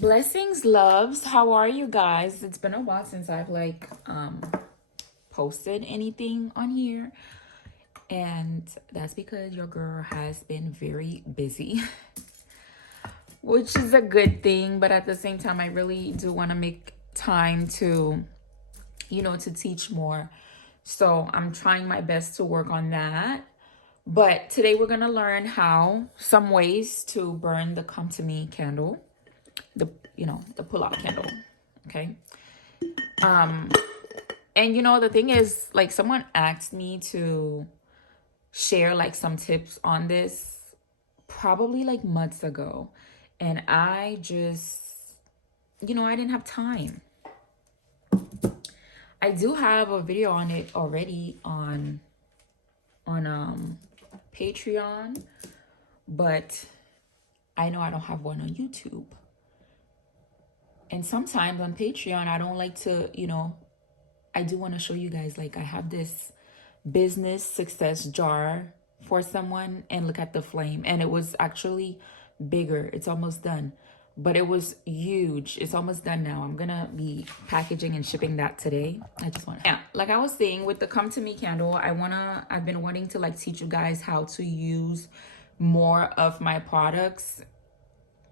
Blessings, loves. How are you guys? It's been a while since I've posted anything on here, and that's because your girl has been very busy, which is a good thing, but at the same time I really do want to make time to, to teach more. So I'm trying my best to work on that. But today we're going to learn some ways to burn the come to me candle, the pull-out candle. Okay. And the thing is, like, someone asked me to share like some tips on this probably like months ago, and I just, I didn't have time. I do have a video on it already on Patreon, but I know I don't have one on YouTube. And sometimes on Patreon I don't like to, I do want to show you guys, like, I have this business success jar for someone, and look at the flame, and it was actually bigger. It's almost done, but it was huge. It's almost done now. I'm gonna be packaging and shipping that today. I just want to, yeah, like I was saying with the come to me candle, I've been wanting to like teach you guys how to use more of my products.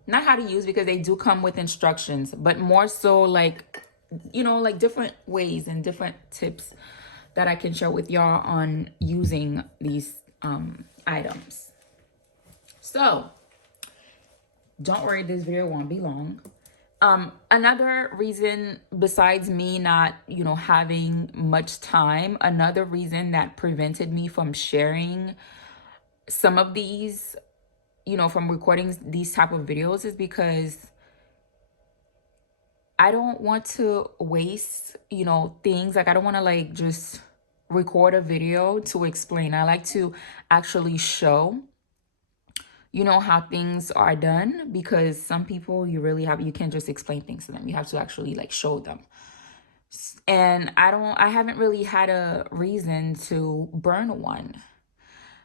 Not how to use, because they do come with instructions, but more so like, like different ways and different tips that I can share with y'all on using these items. So don't worry, this video won't be long. Another reason, besides me not, having much time, another reason that prevented me from sharing some of these, from recording these type of videos, is because I don't want to waste, things. Like, I don't want to like just record a video to explain. I like to actually show, how things are done, because some people you can't just explain things to them. You have to actually like show them. And I haven't really had a reason to burn one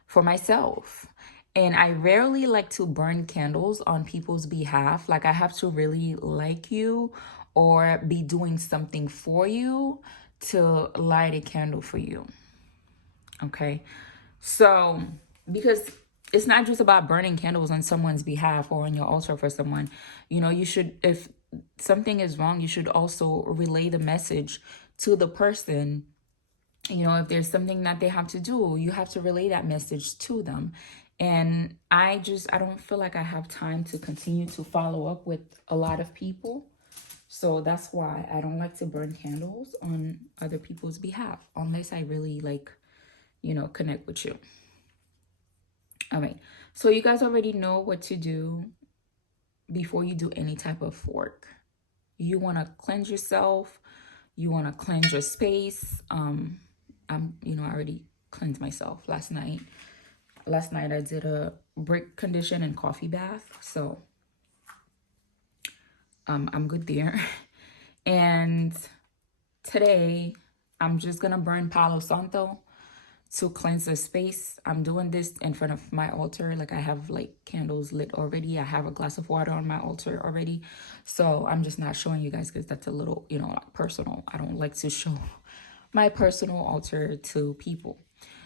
for myself. And I rarely like to burn candles on people's behalf. Like, I have to really like you or be doing something for you to light a candle for you. Okay. So, because it's not just about burning candles on someone's behalf or on your altar for someone. You should, if something is wrong, you should also relay the message to the person. If there's something that they have to do, you have to relay that message to them. And I don't feel like I have time to continue to follow up with a lot of people. So that's why I don't like to burn candles on other people's behalf, unless I really like, connect with you. All right. So you guys already know what to do before you do any type of work. You want to cleanse yourself. You want to cleanse your space. I already cleansed myself last night. Last night I did a brick condition and coffee bath. So I'm good there. And today I'm just going to burn Palo Santo to cleanse the space. I'm doing this in front of my altar. Like, I have like candles lit already. I have a glass of water on my altar already. So I'm just not showing you guys because that's a little, like personal. I don't like to show my personal altar to people.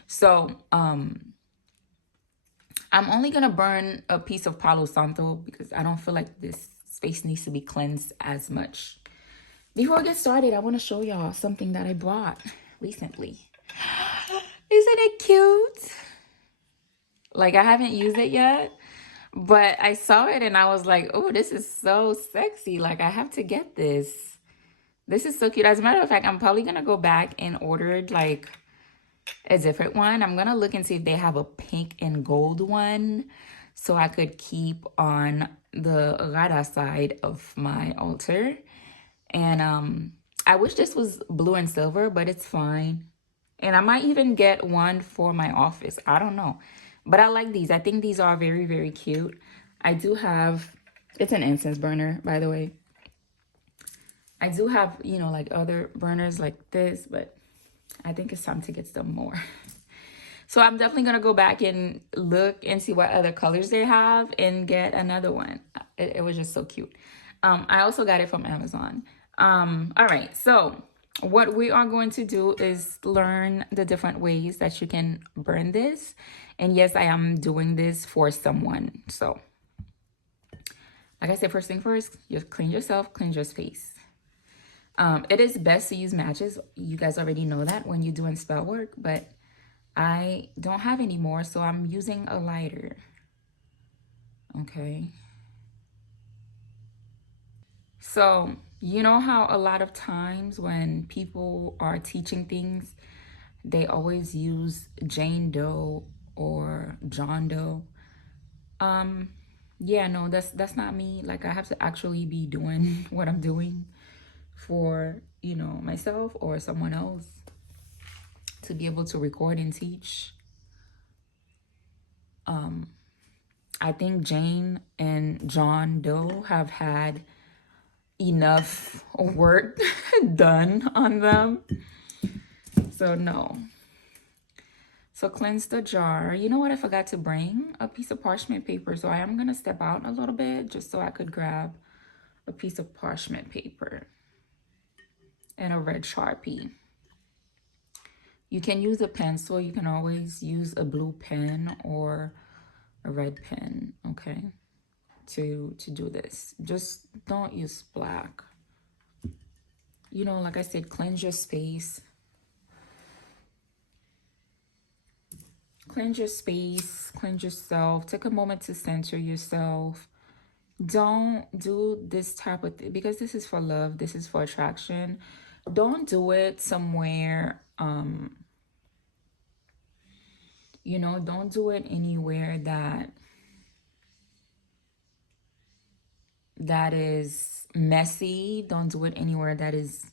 So I'm only gonna burn a piece of Palo Santo because I don't feel like this space needs to be cleansed as much. Before I get started, I want to show y'all something that I bought recently. Isn't it cute? Like, I haven't used it yet, but I saw it and I was like, oh, this is so sexy. Like, I have to get this. This is so cute. As a matter of fact, I'm probably going to go back and order like a different one. I'm going to look and see if they have a pink and gold one so I could keep on the Rara side of my altar. And I wish this was blue and silver, but it's fine. And I might even get one for my office. I don't know. But I like these. I think these are very, very cute. I do have It's an incense burner, by the way. I do have, you know, like other burners like this, but I think it's time to get some more. So I'm definitely going to go back and look and see what other colors they have and get another one. It was just so cute. I also got it from Amazon. All right. So what we are going to do is learn the different ways that you can burn this. And yes, I am doing this for someone. So like I said, first thing first, you clean yourself, clean your space. It is best to use matches. You guys already know that when you're doing spell work, but I don't have any more, so I'm using a lighter. Okay. So, you know how a lot of times when people are teaching things, they always use Jane Doe or John Doe. Yeah, no, that's not me. Like I have to actually be doing what I'm doing for, you know, myself or someone else to be able to record and teach. I think Jane and John Doe have had enough work done on them. So no. So cleanse the jar. You know what? I forgot to bring a piece of parchment paper. So I am going to step out a little bit just so I could grab a piece of parchment paper and a red Sharpie. You can use a pencil. You can always use a blue pen or a red pen, okay, to do this. Just don't use black. You know, like I said, cleanse your space. Cleanse your space, cleanse yourself. Take a moment to center yourself. Don't do this type of thing because this is for love, this is for attraction. Don't do it somewhere, you know, don't do it anywhere that is messy. Don't do it anywhere that is,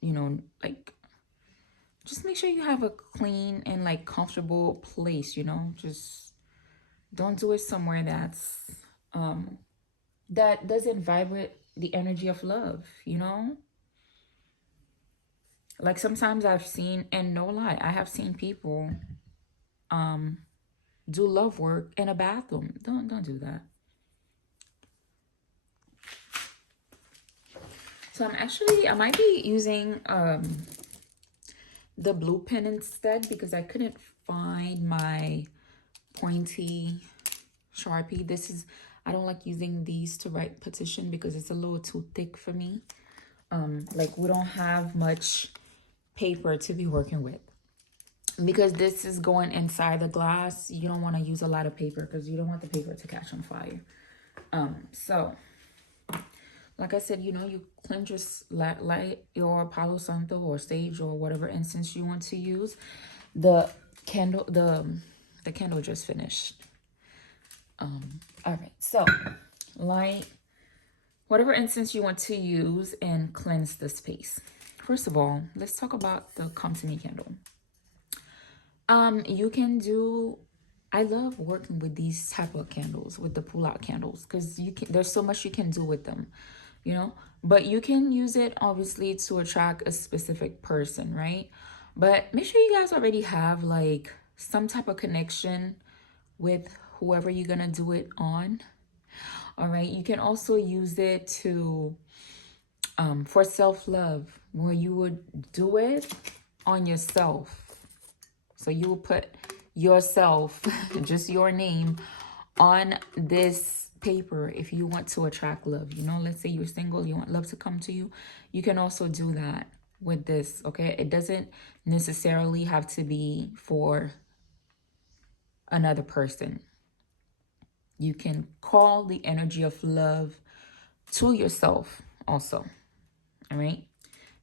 you know, like just make sure you have a clean and like comfortable place, you know. Just don't do it somewhere that doesn't vibrate the energy of love, you know. Like sometimes I've seen, and no lie, I have seen people do love work in a bathroom. Don't do that. So I might be using the blue pen instead because I couldn't find my pointy Sharpie. I don't like using these to write petition because it's a little too thick for me. Like we don't have much paper to be working with. Because this is going inside the glass, you don't want to use a lot of paper because you don't want the paper to catch on fire. So like I said, you know, you cleanse your light your Palo Santo or sage or whatever incense you want to use. The candle just finished. All right, so light whatever incense you want to use and cleanse the space. First of all, let's talk about the Come To Me candle. You can do, I love working with these type of candles, with the pull-out candles, because there's so much you can do with them, you know. But you can use it obviously to attract a specific person, right? But make sure you guys already have like some type of connection with whoever you're gonna do it on. All right, you can also use it to for self-love, where you would do it on yourself. So you will put yourself, just your name, on this paper if you want to attract love. You know, let's say you're single, you want love to come to you. You can also do that with this, okay? It doesn't necessarily have to be for another person. You can call the energy of love to yourself also, all right?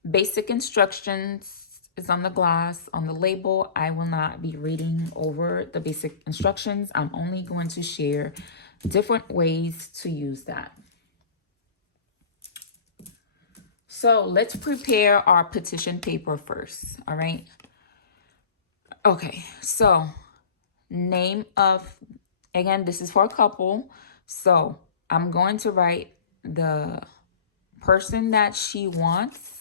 Basic instructions is on the glass, on the label. I will not be reading over the basic instructions. I'm only going to share different ways to use that. So let's prepare our petition paper first, all right? Okay, so name of, again, this is for a couple. So I'm going to write the person that she wants.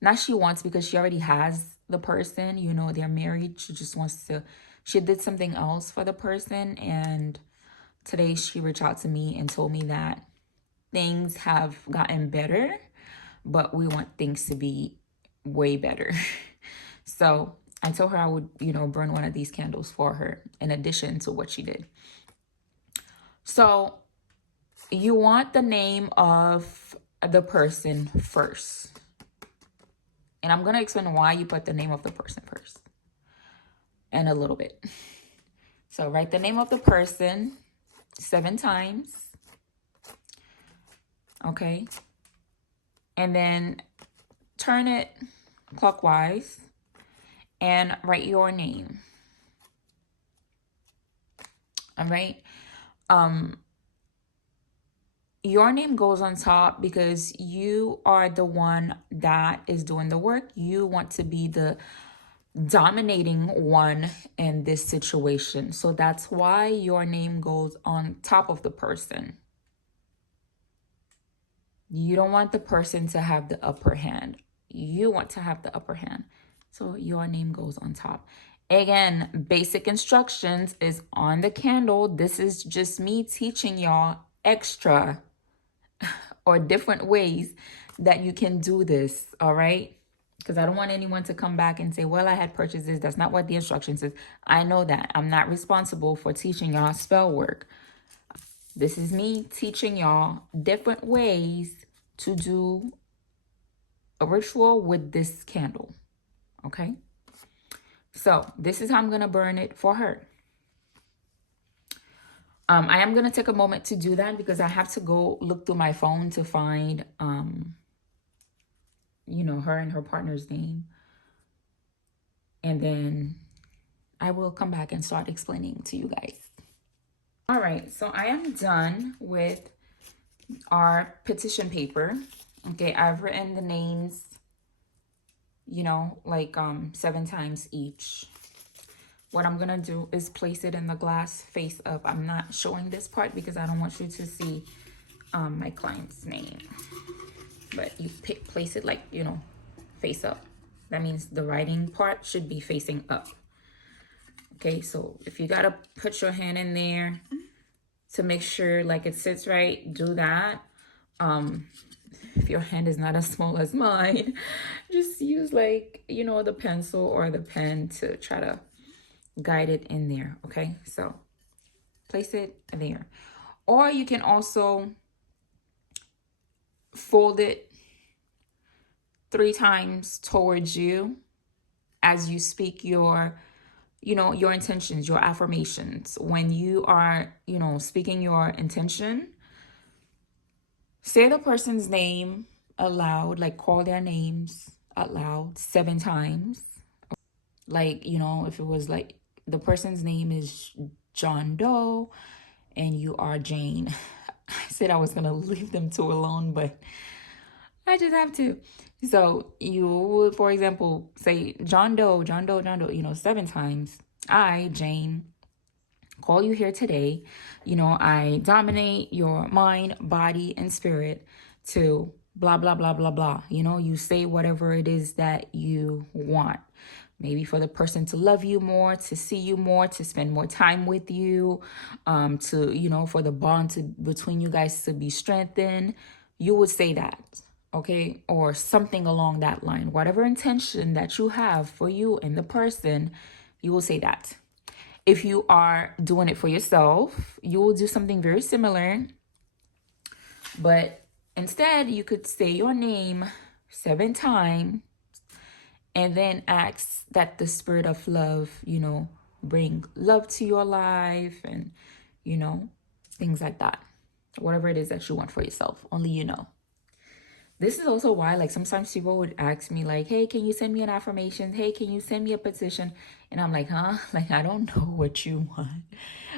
Not she wants, because she already has the person, you know, they're married. She just wants to, she did something else for the person. And today she reached out to me and told me that things have gotten better, but we want things to be way better. So I told her I would, you know, burn one of these candles for her in addition to what she did. So you want the name of the person first. And I'm going to explain why you put the name of the person first in a little bit. So write the name of the person 7 times. Okay. And then turn it clockwise and write your name. All right. Your name goes on top because you are the one that is doing the work. You want to be the dominating one in this situation. So that's why your name goes on top of the person. You don't want the person to have the upper hand. You want to have the upper hand. So your name goes on top. Again, basic instructions is on the candle. This is just me teaching y'all extra or different ways that you can do this, all right? Because I don't want anyone to come back and say, well, I had purchased this. That's not what the instructions is. I know that. I'm not responsible for teaching y'all spell work. This is me teaching y'all different ways to do a ritual with this candle, okay? So this is how I'm going to burn it for her. I am going to take a moment to do that because I have to go look through my phone to find, you know, her and her partner's name. And then I will come back and start explaining to you guys. All right, so I am done with our petition paper. Okay, I've written the names, you know, like 7 times each. What I'm gonna do is place it in the glass face up. I'm not showing this part because I don't want you to see my client's name. But you place it like, you know, face up. That means the writing part should be facing up. Okay, so if you gotta put your hand in there to make sure like it sits right, do that. If your hand is not as small as mine, just use like, you know, the pencil or the pen to try to guide it in there. Okay, so place it there. Or you can also fold it 3 times towards you as you speak your, you know, your intentions, your affirmations. When you are, you know, speaking your intention, say the person's name aloud, like call their names out loud 7 times. Like, you know, if it was like the person's name is John Doe and you are Jane. I said I was going to leave them two alone, but I just have to. So you would, for example, say John Doe, John Doe, John Doe, you know, 7 times. I, Jane, call you here today. You know, I dominate your mind, body, and spirit to blah, blah, blah, blah, blah. You know, you say whatever it is that you want. Maybe for the person to love you more, to see you more, to spend more time with you, to, you know, for the bond between you guys to be strengthened. You would say that, okay? Or something along that line. Whatever intention that you have for you and the person, you will say that. If you are doing it for yourself, you will do something very similar. But instead, you could say your name 7 times and then ask that the spirit of love, you know, bring love to your life and, you know, things like that. Whatever it is that you want for yourself, only you know. This is also why, like, sometimes people would ask me, like, hey, can you send me an affirmation? Hey, can you send me a petition? And I'm like, huh? Like, I don't know what you want.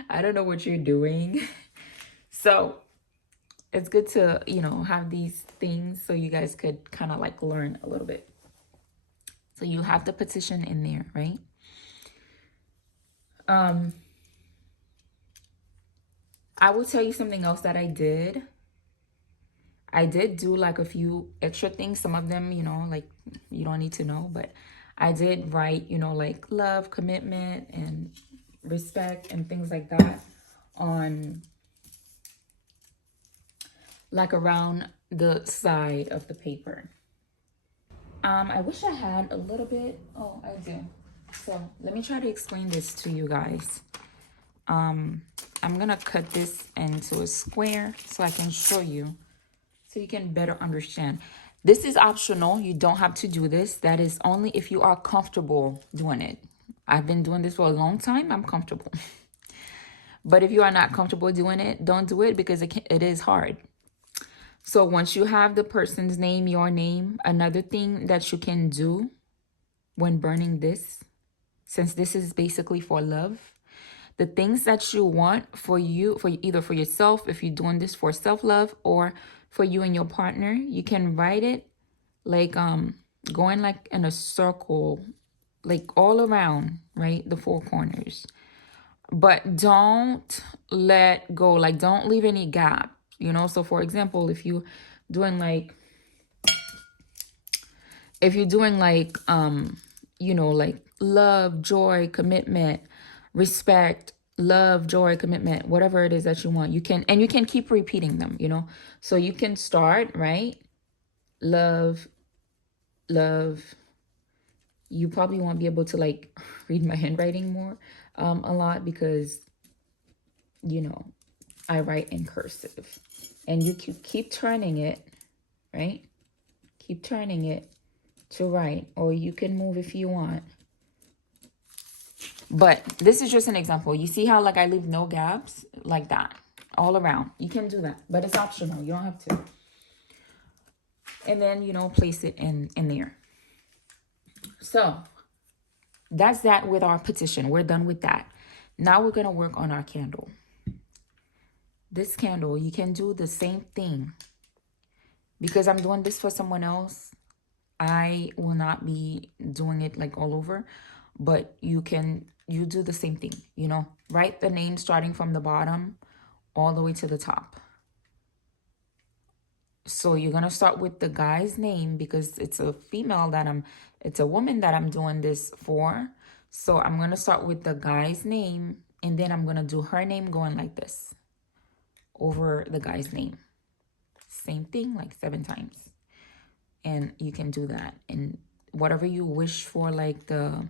I don't know what you're doing. So it's good to, you know, have these things so you guys could kind of like learn a little bit. So you have the petition in there, right? I will tell you something else that I did. I did do like a few extra things. Some of them, you know, like you don't need to know, but I did write, you know, like love, commitment, and respect and things like that on like around the side of the paper. I wish I had a little bit. Oh, I do. So let me try to explain this to you guys. I'm gonna cut this into a square so I can show you, so you can better understand. This is optional. You don't have to do this. That is only if you are comfortable doing it. I've been doing this for a long time. I'm comfortable. But if you are not comfortable doing it, don't do it because it is hard. So once you have the person's name, your name, another thing that you can do when burning this, since this is basically for love, the things that you want for you, for either for yourself, if you're doing this for self-love, or for you and your partner, you can write it like going like in a circle, like all around, right? The four corners. But don't let go, like don't leave any gap, you know? So for example, doing like if you're doing like you know, like love, joy, commitment, respect, love, joy, commitment, whatever it is that you want, you can, and you can keep repeating them, you know. So you can start, right? Love, love. You probably won't be able to like read my handwriting more a lot because, you know, I write in cursive. And you keep turning it, right? Keep turning it to write, or you can move if you want. But this is just an example. You see how like I leave no gaps like that all around. You can do that, but it's optional. You don't have to. And then, you know, place it in there. So that's that with our petition. We're done with that. Now we're going to work on our candle. This candle, you can do the same thing. Because I'm doing this for someone else, I will not be doing it like all over. But you do the same thing, you know. Write the name starting from the bottom all the way to the top. So you're going to start with the guy's name because it's a it's a woman that I'm doing this for. So I'm going to start with the guy's name, and then I'm going to do her name going like this over the guy's name. Same thing, like 7 times. And you can do that. And whatever you wish for, like the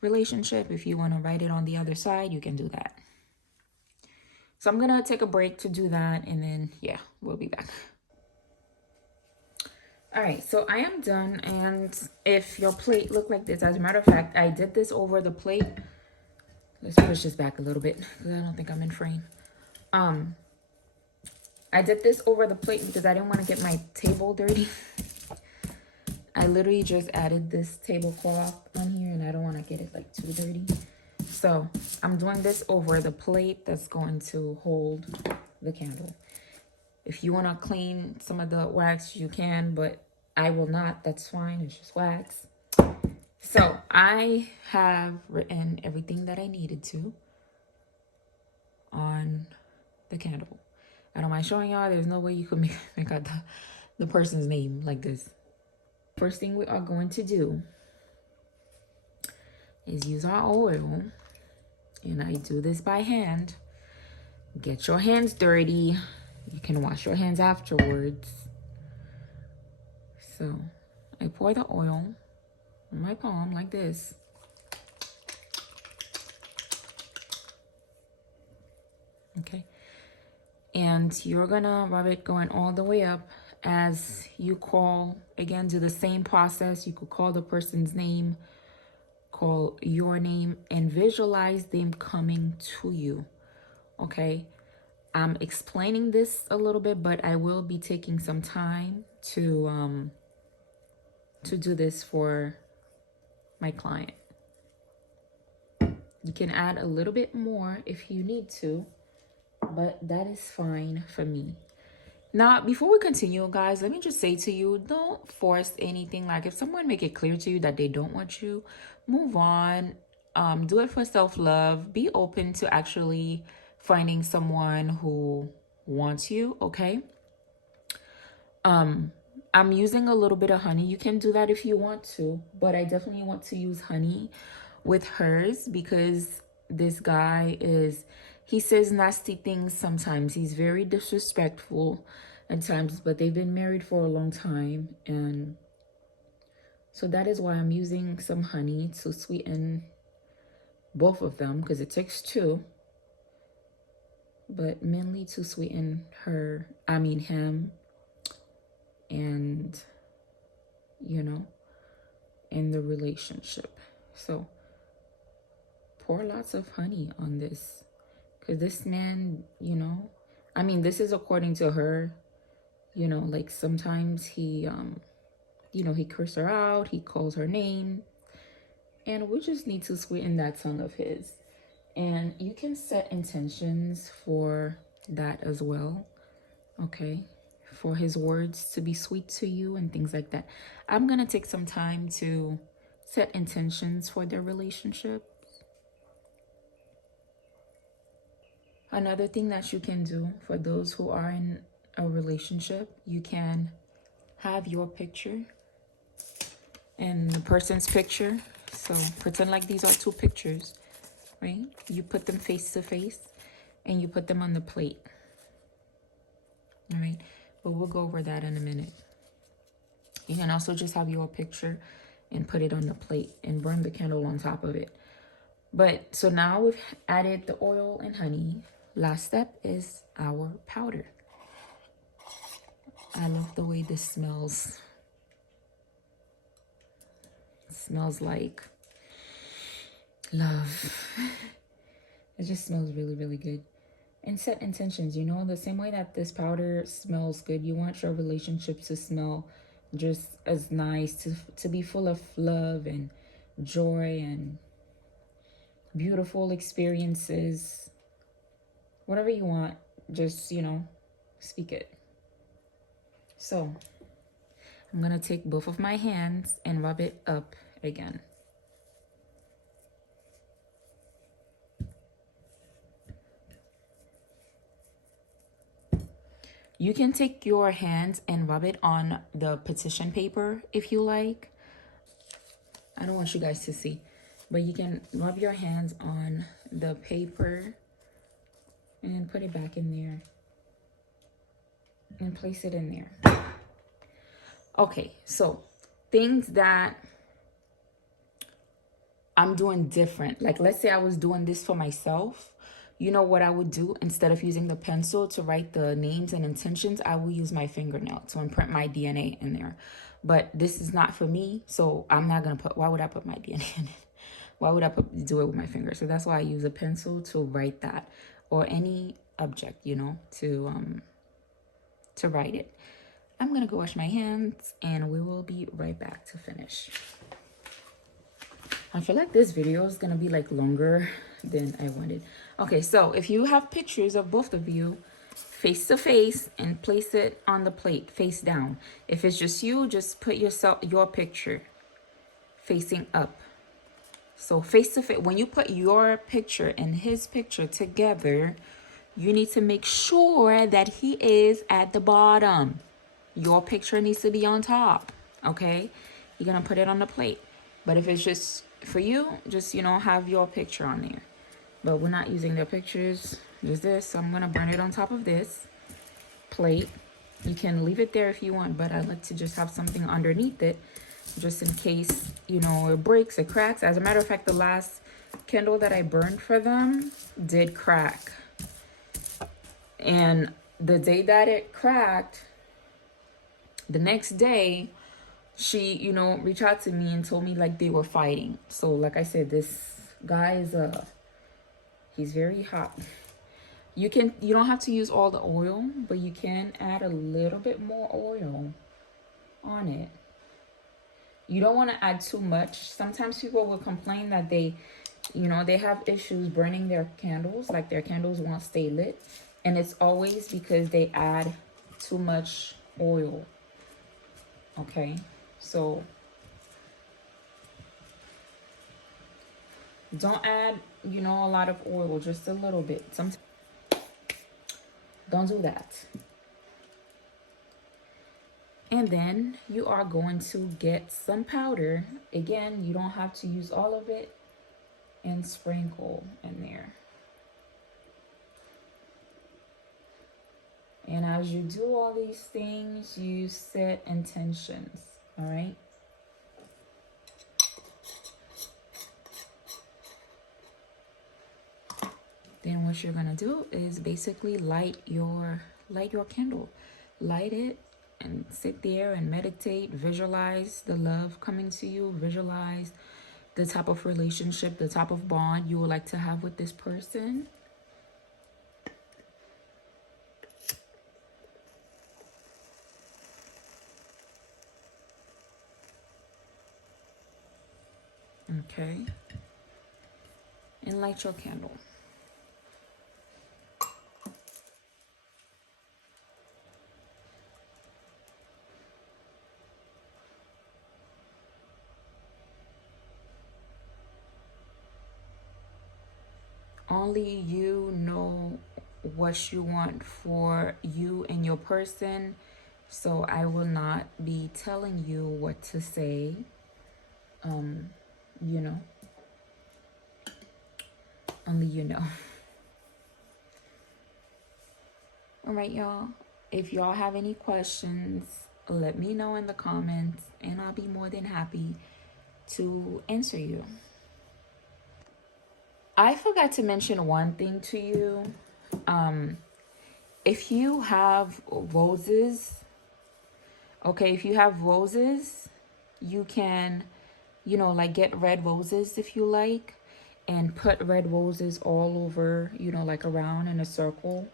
relationship, if you want to write it on the other side, you can do that. So I'm going to take a break to do that. And then, yeah, we'll be back. All right, so I am done. And if your plate looked like this, as a matter of fact, I did this over the plate. Let's push this back a little bit because I don't think I'm in frame. I did this over the plate because I didn't want to get my table dirty. I literally just added this tablecloth on here and I don't want to get it like too dirty. So I'm doing this over the plate that's going to hold the candle. If you want to clean some of the wax, you can, but I will not. That's fine. It's just wax. So I have written everything that I needed to on the candle. I don't mind showing y'all. There's no way you could make out the person's name like this. First thing we are going to do is use our oil. And I do this by hand. Get your hands dirty. You can wash your hands afterwards. So I pour the oil on my palm like this. Okay. And you're gonna rub it going all the way up as you call, again, do the same process. You could call the person's name, call your name, and visualize them coming to you. Okay. I'm explaining this a little bit, but I will be taking some time to do this for my client. You can add a little bit more if you need to, but that is fine for me. Now, before we continue, guys, let me just say to you, don't force anything. Like if someone make it clear to you that they don't want you, move on. Do it for self-love. Be open to actually finding someone who wants you, okay? I'm using a little bit of honey. You can do that if you want to, but I definitely want to use honey with hers because this guy he says nasty things sometimes. He's very disrespectful at times, but they've been married for a long time. And so that is why I'm using some honey to sweeten both of them, because it takes two, but mainly to sweeten him, and in the relationship. So pour lots of honey on this, because this man, this is according to her, like sometimes he curses her out, he calls her name, and we just need to sweeten that tongue of his. And you can set intentions for that as well, okay? For his words to be sweet to you and things like that. I'm gonna take some time to set intentions for their relationship. Another thing that you can do for those who are in a relationship, you can have your picture and the person's picture. So pretend like these are two pictures, right? You put them face to face and you put them on the plate. All right, but we'll go over that in a minute. You can also just have your picture and put it on the plate and burn the candle on top of it. But so now we've added the oil and honey. Last step is our powder. I love the way this smells. It smells like love. It just smells really, really good. And set intentions, the same way that this powder smells good, you want your relationship to smell just as nice, to be full of love and joy and beautiful experiences. Whatever you want, just, speak it. So I'm gonna take both of my hands and rub it up again. You can take your hands and rub it on the petition paper if you like. I don't want you guys to see, but you can rub your hands on the paper and put it back in there and place it in there. Okay, so things that I'm doing different. Like, let's say I was doing this for myself. You know what I would do? Instead of using the pencil to write the names and intentions, I will use my fingernail to imprint my DNA in there. But this is not for me, so I'm not going to why would I put my DNA in it? Why would I do it with my finger? So that's why I use a pencil to write that, or any object, to write it. I'm going to go wash my hands and we will be right back to finish. I feel like this video is going to be like longer than I wanted. Okay, so if you have pictures of both of you face to face and place it on the plate face down. If it's just you, just put your picture facing up. So face to face, when you put your picture and his picture together, you need to make sure that he is at the bottom. Your picture needs to be on top, okay? You're gonna put it on the plate. But if it's just for you, just, have your picture on there. But we're not using their pictures, just this. So I'm gonna burn it on top of this plate. You can leave it there if you want, but I like to just have something underneath it, just in case, it breaks, it cracks. As a matter of fact, the last candle that I burned for them did crack. And the day that it cracked, the next day, she, reached out to me and told me like they were fighting. So like I said, this guy is he's very hot. You don't have to use all the oil, but you can add a little bit more oil on it. You don't want to add too much. Sometimes people will complain that they have issues burning their candles, like their candles won't stay lit. And it's always because they add too much oil. Okay, so don't add, a lot of oil, just a little bit. Don't do that. And then you are going to get some powder. Again, you don't have to use all of it, and sprinkle in there. And as you do all these things, you set intentions, all right? Then what you're gonna do is basically light your candle. Light it and sit there and meditate, visualize the love coming to you, visualize the type of relationship, the type of bond you would like to have with this person. Okay. And light your candle. Only you know what you want for you and your person. So I will not be telling you what to say. You know, only you know. All right, y'all. If y'all have any questions, let me know in the comments and I'll be more than happy to answer you. I forgot to mention one thing to you. If you have roses, okay, if you have roses, you can, you know, like get red roses if you like, and put red roses all over, you know, like around in a circle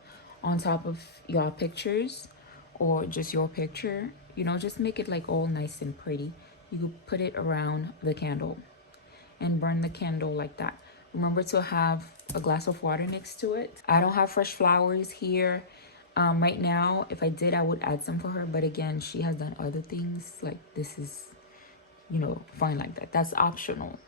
on top of your pictures or just your picture. You know, just make it like all nice and pretty. You could put it around the candle and burn the candle like that. Remember to have a glass of water next to it. I don't have fresh flowers here right now. If I did, I would add some for her. But again, she has done other things. Like this is, you know, fine like that. That's optional.